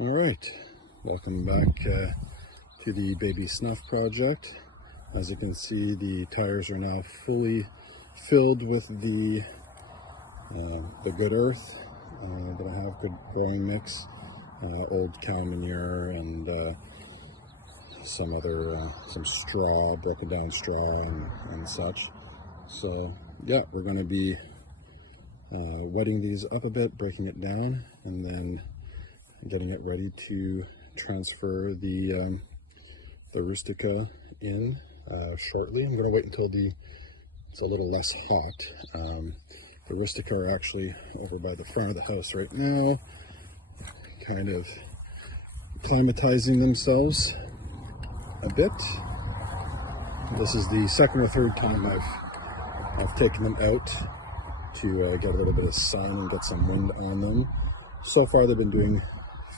All right, welcome back to the baby Snuff project. As you can see, the tires are now fully filled with the good earth that I have, good growing mix, old cow manure and some straw, broken down straw and such. So yeah, we're going to be wetting these up a bit, breaking it down, and then getting it ready to transfer the Rustica in shortly. I'm going to wait until it's a little less hot. The Rustica are actually over by the front of the house right now, kind of acclimatizing themselves a bit. This is the second or third time I've taken them out to get a little bit of sun and get some wind on them. So far they've been doing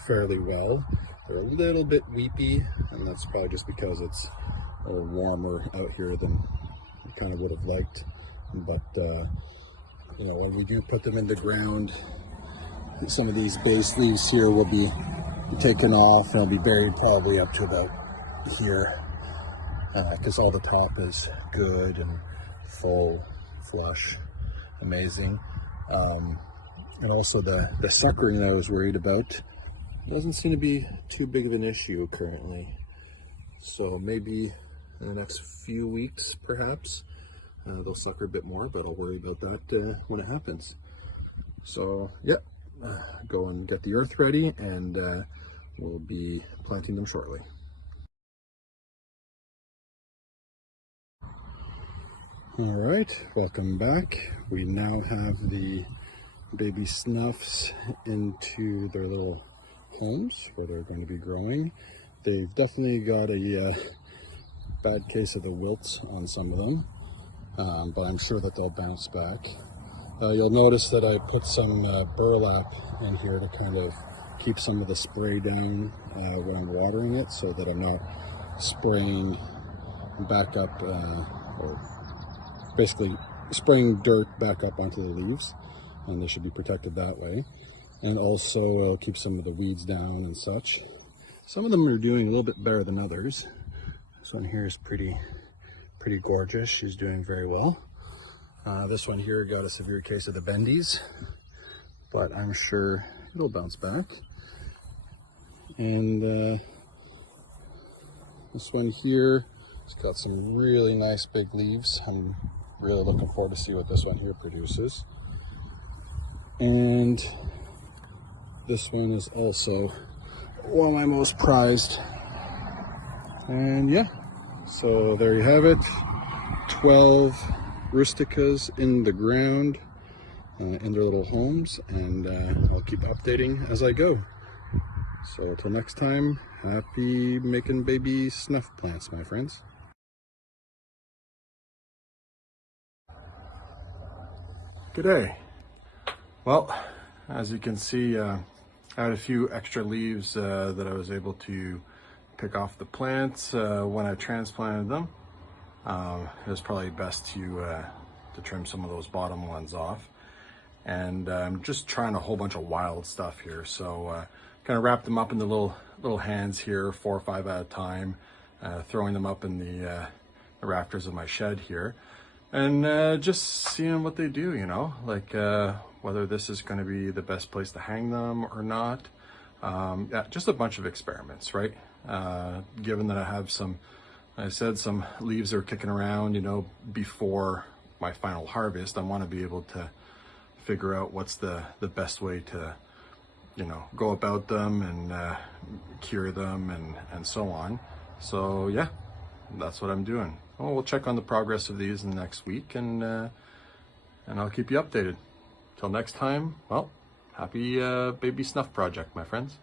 fairly well. They're a little bit weepy, and that's probably just because it's a little warmer out here than we kind of would have liked. But you know, when we do put them in the ground, some of these base leaves here will be taken off and they'll be buried probably up to about here, because all the top is good and full, flush, amazing. And also the suckering that I was worried about doesn't seem to be too big of an issue currently. So maybe in the next few weeks, perhaps, they'll sucker a bit more, but I'll worry about that when it happens. So yeah, go and get the earth ready, and we'll be planting them shortly. All right, welcome back. We now have the baby Snuffs into their little homes where they're going to be growing. They've definitely got a bad case of the wilts on some of them, but I'm sure that they'll bounce back. You'll notice that I put some burlap in here to kind of keep some of the spray down when I'm watering it, so that I'm not spraying back up, or basically spraying dirt back up onto the leaves, and they should be protected that way. And also it'll keep some of the weeds down and such. Some of them are doing a little bit better than others. This one here is pretty gorgeous. She's doing very well. This one here got a severe case of the bendies, but I'm sure it'll bounce back. And this one here, it's got some really nice big leaves. I'm really looking forward to see what this one here produces. And this one is also one of my most prized. And yeah, so there you have it. 12 Rusticas in the ground, in their little homes, and I'll keep updating as I go. So until next time, happy making baby Snuff plants, my friends. G'day. Well, as you can see, I had a few extra leaves that I was able to pick off the plants when I transplanted them. It was probably best to trim some of those bottom ones off. And I'm just trying a whole bunch of wild stuff here. So kind of wrap them up in the little hands here, 4 or 5 at a time, throwing them up in the rafters of my shed here. And just seeing what they do, you know, like whether this is going to be the best place to hang them or not. Yeah, just a bunch of experiments, right? Given that I have some leaves are kicking around, you know, before my final harvest, I want to be able to figure out what's the best way to, you know, go about them and cure them and so on. So yeah, that's what I'm doing. Well, we'll check on the progress of these in the next week, and I'll keep you updated. Till next time, well, happy baby Snuff project, my friends.